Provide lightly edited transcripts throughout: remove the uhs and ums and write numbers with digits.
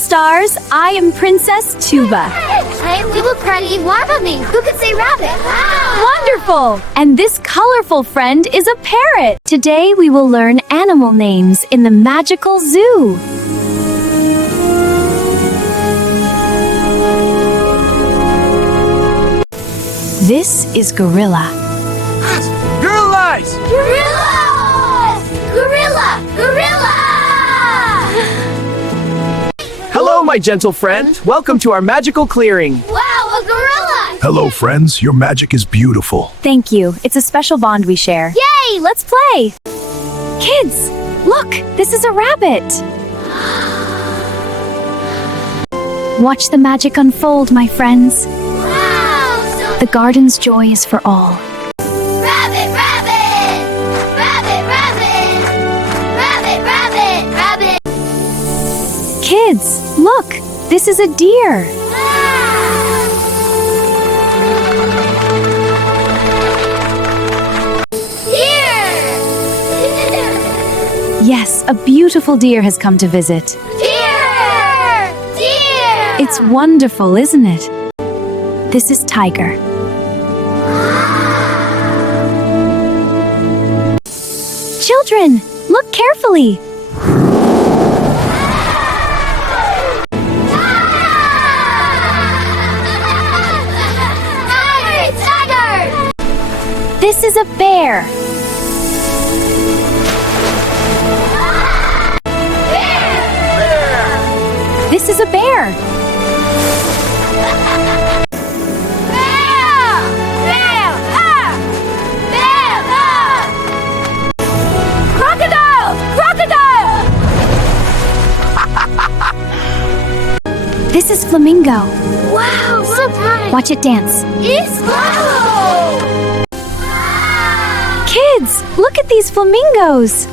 stars. I am Princess Tuba. I am little pretty Wabbly. Who could say rabbit? Wonderful! And this colorful friend is a parrot. Today we will learn animal names in the magical zoo. This is Gorilla. Gorillas! Gorillas! Gorilla! Gorilla! Hello, my gentle friend. Welcome to our magical clearing. Wow, a gorilla! Hello, friends. Your magic is beautiful. Thank you. It's a special bond we share. Yay! Let's play! Kids, look! This is a rabbit. Watch the magic unfold, my friends. Wow! The garden's joy is for all. Rabbit! Rabbit! Rabbit! Rabbit! Rabbit! Rabbit! Rabbit! Kids, look! This is a deer. Yes, a beautiful deer has come to visit. Deer! Deer! It's wonderful, isn't it? This is Tiger. Children, look carefully. Tiger! Tiger! This is a bear. This is a bear. Crocodile! Crocodile! This is Flamingo. Wow, so nice. Watch it dance. It's wow! Kids, look at these flamingos.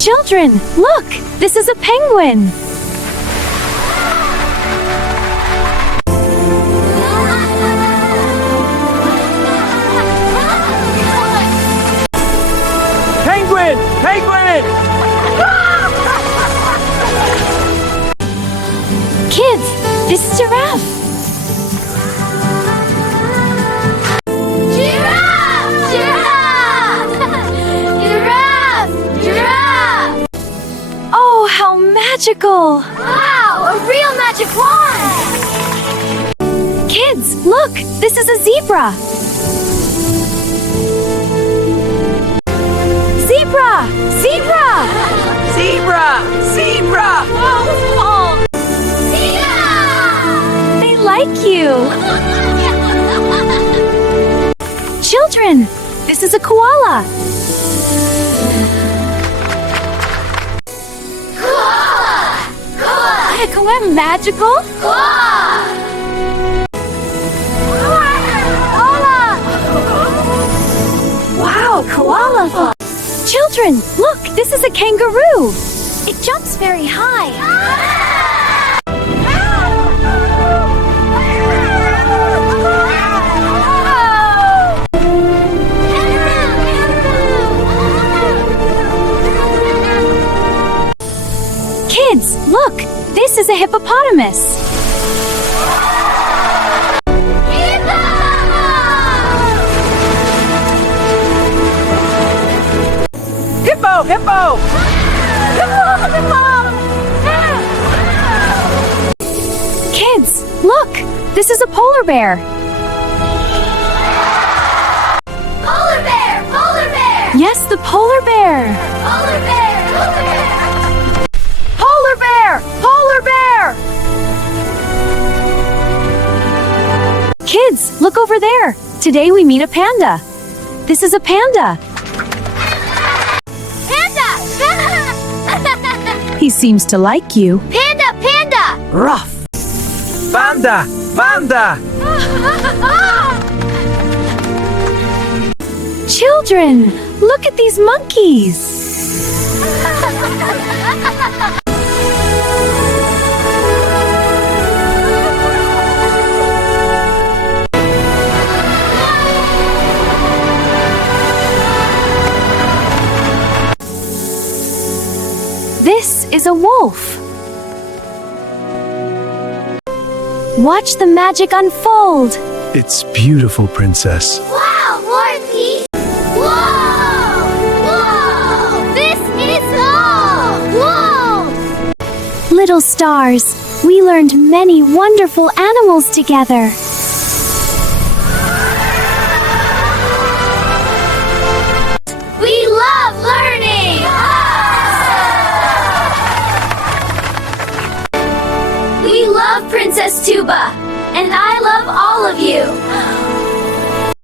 Children, look! This is a penguin. Penguin! Penguin! Kids, this is Giraffe. Giraffe! Giraffe! Giraffe! Giraffe! Oh, how magical! Wow, a real magic wand! Kids, look! This is a zebra. Zebra! Zebra! Zebra! Zebra! They like you. Children, this is a koala. Koala! Koala! Koala magical? Koala! Wow, koala. Children, look, this is a kangaroo. It jumps very high. Kids, look, this is a hippopotamus. Hippo! Hippo! Kids, look, this is a polar bear. Polar bear! Polar bear! Yes, the polar bear. Polar bear! Polar bear! Polar bear! Polar bear! Kids, look over there. Today we meet a panda. This is a panda. Panda! He seems to like you. Panda! Panda! Rough! Panda! Panda! Children, look at these monkeys. is a wolf. Watch the magic unfold. It's beautiful, Princess. Wow, more peace. Whoa! Whoa! This is all! Whoa! Little stars, we learned many wonderful animals together.